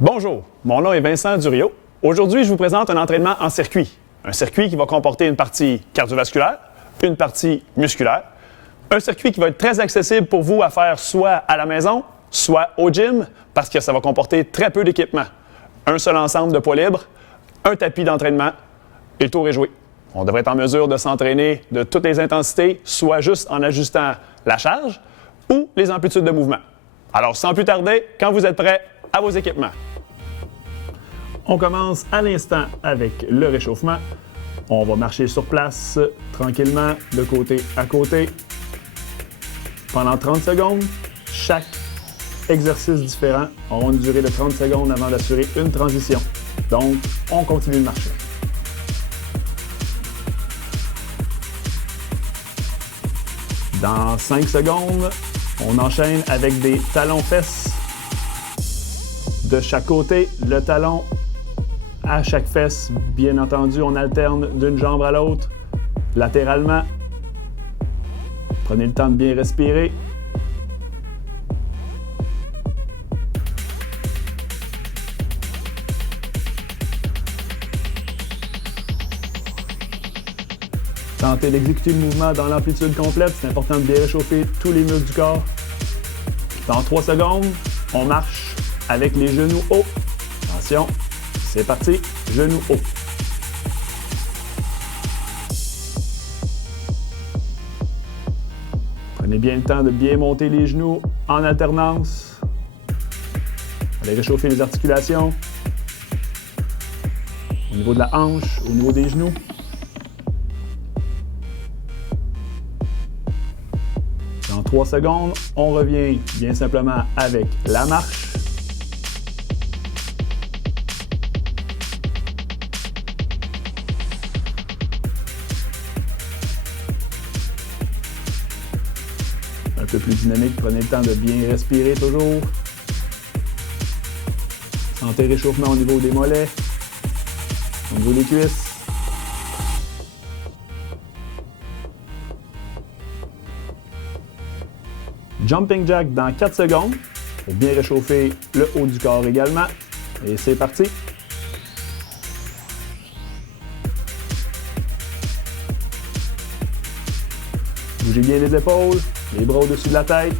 Bonjour, mon nom est Vincent Duriot. Aujourd'hui, je vous présente un entraînement en circuit. Un circuit qui va comporter une partie cardiovasculaire, une partie musculaire. Un circuit qui va être très accessible pour vous à faire soit à la maison, soit au gym, parce que ça va comporter très peu d'équipement. Un seul ensemble de poids libres, un tapis d'entraînement et le tour est joué. On devrait être en mesure de s'entraîner de toutes les intensités, soit juste en ajustant la charge ou les amplitudes de mouvement. Alors, sans plus tarder, quand vous êtes prêts, à vos équipements. On commence à l'instant avec le réchauffement. On va marcher sur place tranquillement de côté à côté pendant 30 secondes. Chaque exercice différent aura une durée de 30 secondes avant d'assurer une transition. Donc, on continue de marcher. Dans 5 secondes, on enchaîne avec des talons-fesses de chaque côté. Le talon à chaque fesse, bien entendu, on alterne d'une jambe à l'autre, latéralement. Prenez le temps de bien respirer. Tentez d'exécuter le mouvement dans l'amplitude complète. C'est important de bien réchauffer tous les muscles du corps. Dans 3 secondes, on marche avec les genoux hauts. Attention, c'est parti, genoux hauts. Prenez bien le temps de bien monter les genoux en alternance. Allez réchauffer les articulations. Au niveau de la hanche, au niveau des genoux. Dans 3 secondes, on revient bien simplement avec la marche. Un peu plus dynamique, prenez le temps de bien respirer toujours. Sentez réchauffement au niveau des mollets, au niveau des cuisses. Jumping jack dans 4 secondes pour bien réchauffer le haut du corps également. Et c'est parti. Bougez bien les épaules, les bras au-dessus de la tête.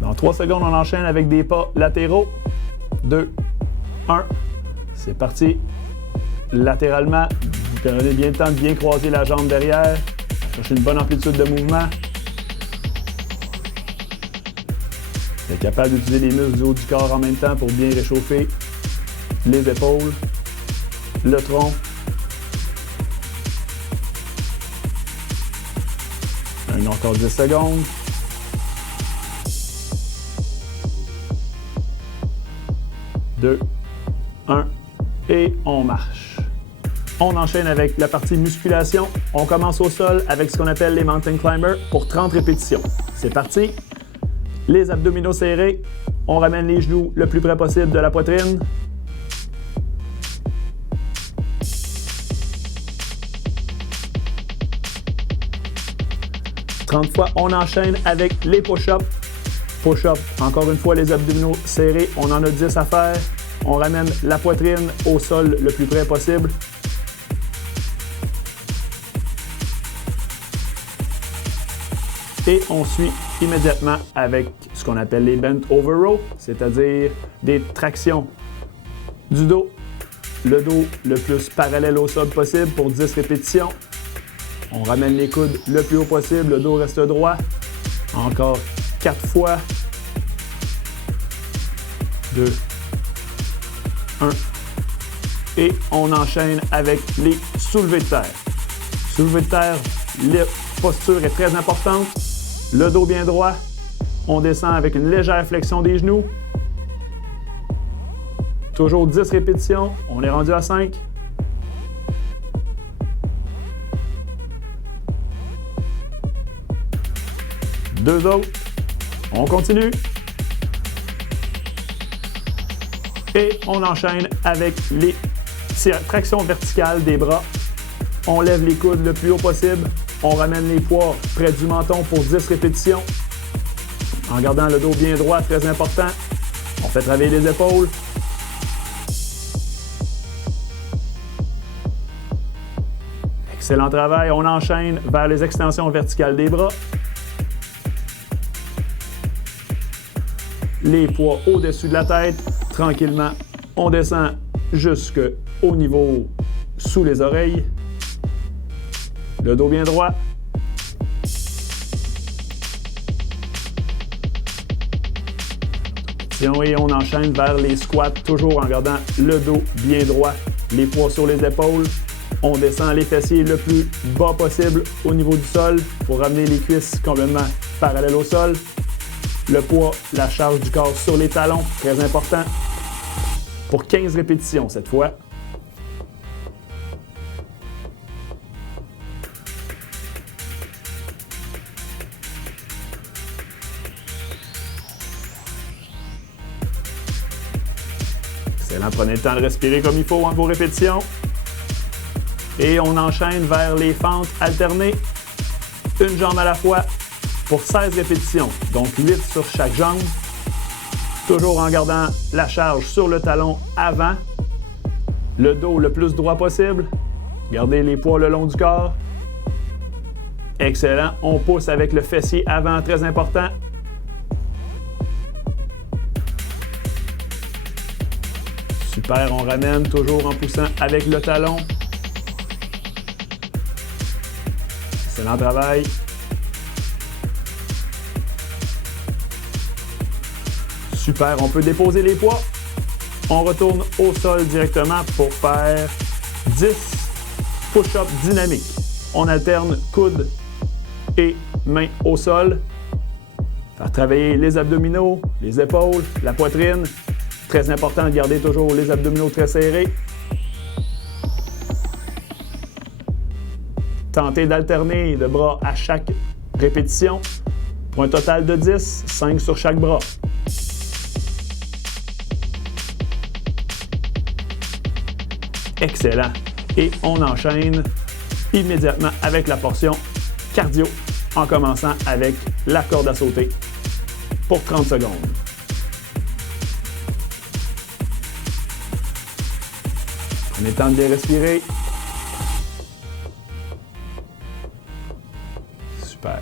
Dans 3 secondes, on enchaîne avec des pas latéraux. 2, 1. C'est parti. Latéralement, vous prenez bien le temps de bien croiser la jambe derrière. Cherchez une bonne amplitude de mouvement. Vous êtes capable d'utiliser les muscles du haut du corps en même temps pour bien réchauffer les épaules, le tronc. Encore 10 secondes. Deux, 1 et on marche. On enchaîne avec la partie musculation. On commence au sol avec ce qu'on appelle les mountain climbers pour 30 répétitions. C'est parti. Les abdominaux serrés. On ramène les genoux le plus près possible de la poitrine. « 30 fois, on enchaîne avec les push-ups. Push-up, encore une fois, les abdominaux serrés. On en a 10 à faire. On ramène la poitrine au sol le plus près possible. Et on suit immédiatement avec ce qu'on appelle les bent over row, c'est-à-dire des tractions du dos. Le dos le plus parallèle au sol possible pour 10 répétitions. On ramène les coudes le plus haut possible, le dos reste droit. Encore 4 fois. 2, 1. Et on enchaîne avec les soulevés de terre. Soulevés de terre, la posture est très importante. Le dos bien droit. On descend avec une légère flexion des genoux. Toujours 10 répétitions. On est rendu à 5. Deux autres. On continue. Et on enchaîne avec les tractions verticales des bras. On lève les coudes le plus haut possible. On ramène les poids près du menton pour 10 répétitions. En gardant le dos bien droit, très important. On fait travailler les épaules. Excellent travail. On enchaîne vers les extensions verticales des bras. Les poids au-dessus de la tête. Tranquillement, on descend jusqu'au niveau sous les oreilles. Le dos bien droit. Et on enchaîne vers les squats, toujours en gardant le dos bien droit, les poids sur les épaules. On descend les fessiers le plus bas possible au niveau du sol pour ramener les cuisses complètement parallèles au sol. Le poids, la charge du corps sur les talons, très important. Pour 15 répétitions cette fois. Excellent, prenez le temps de respirer comme il faut en vos répétitions. Et on enchaîne vers les fentes alternées, une jambe à la fois pour 16 répétitions, donc 8 sur chaque jambe. Toujours en gardant la charge sur le talon avant, le dos le plus droit possible. Gardez les poids le long du corps. Excellent, on pousse avec le fessier avant, très important. Super, on ramène toujours en poussant avec le talon. Excellent travail. Super, on peut déposer les poids. On retourne au sol directement pour faire 10 push-ups dynamiques. On alterne coudes et mains au sol. Faire travailler les abdominaux, les épaules, la poitrine. Très important de garder toujours les abdominaux très serrés. Tentez d'alterner le bras à chaque répétition pour un total de 10, 5 sur chaque bras. Excellent. Et on enchaîne immédiatement avec la portion cardio en commençant avec la corde à sauter pour 30 secondes. Prenez le temps de bien respirer. Super.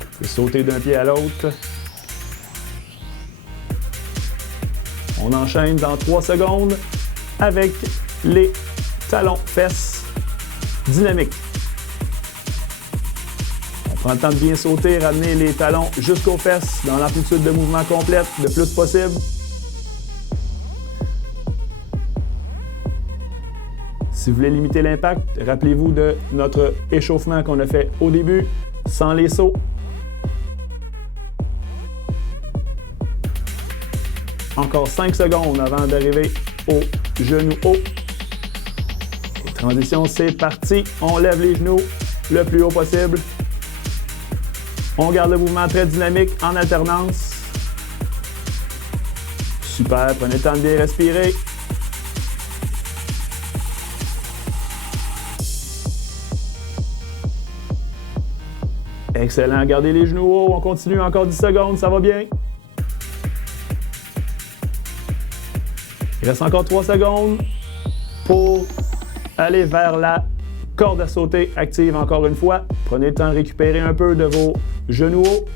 Vous pouvez sauter d'un pied à l'autre. On enchaîne dans 3 secondes avec les talons-fesses dynamiques. On prend le temps de bien sauter, ramener les talons jusqu'aux fesses dans l'amplitude de mouvement complète le plus possible. Si vous voulez limiter l'impact, rappelez-vous de notre échauffement qu'on a fait au début, sans les sauts. Encore 5 secondes avant d'arriver au genou haut. Et transition, c'est parti. On lève les genoux le plus haut possible. On garde le mouvement très dynamique en alternance. Super, prenez le temps de bien respirer. Excellent, gardez les genoux hauts. On continue encore 10 secondes, ça va bien. Il reste encore 3 secondes pour aller vers la corde à sauter active encore une fois. Prenez le temps de récupérer un peu de vos genoux hauts.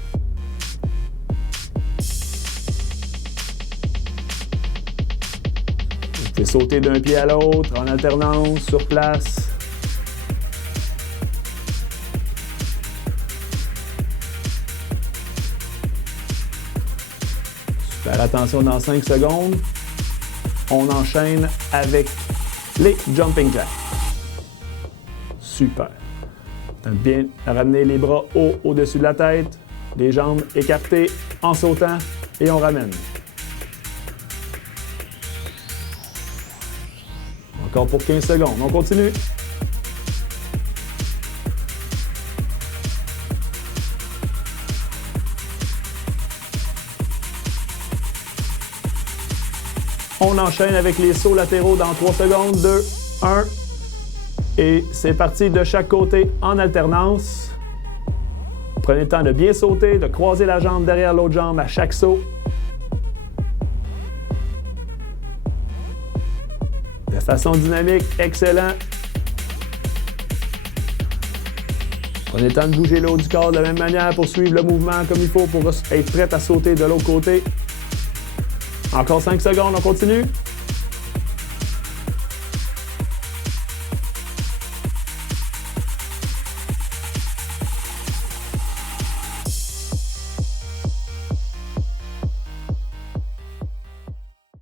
Vous pouvez sauter d'un pied à l'autre en alternance, sur place. Super, attention dans 5 secondes. On enchaîne avec les jumping jacks. Super. Bien ramener les bras hauts au-dessus de la tête, les jambes écartées en sautant et on ramène. Encore pour 15 secondes. On continue. On enchaîne avec les sauts latéraux dans 3 secondes. 2, 1. Et c'est parti de chaque côté en alternance. Prenez le temps de bien sauter, de croiser la jambe derrière l'autre jambe à chaque saut. De façon dynamique, excellent. Prenez le temps de bouger le haut du corps de la même manière pour suivre le mouvement comme il faut pour être prêt à sauter de l'autre côté. Encore 5 secondes, on continue.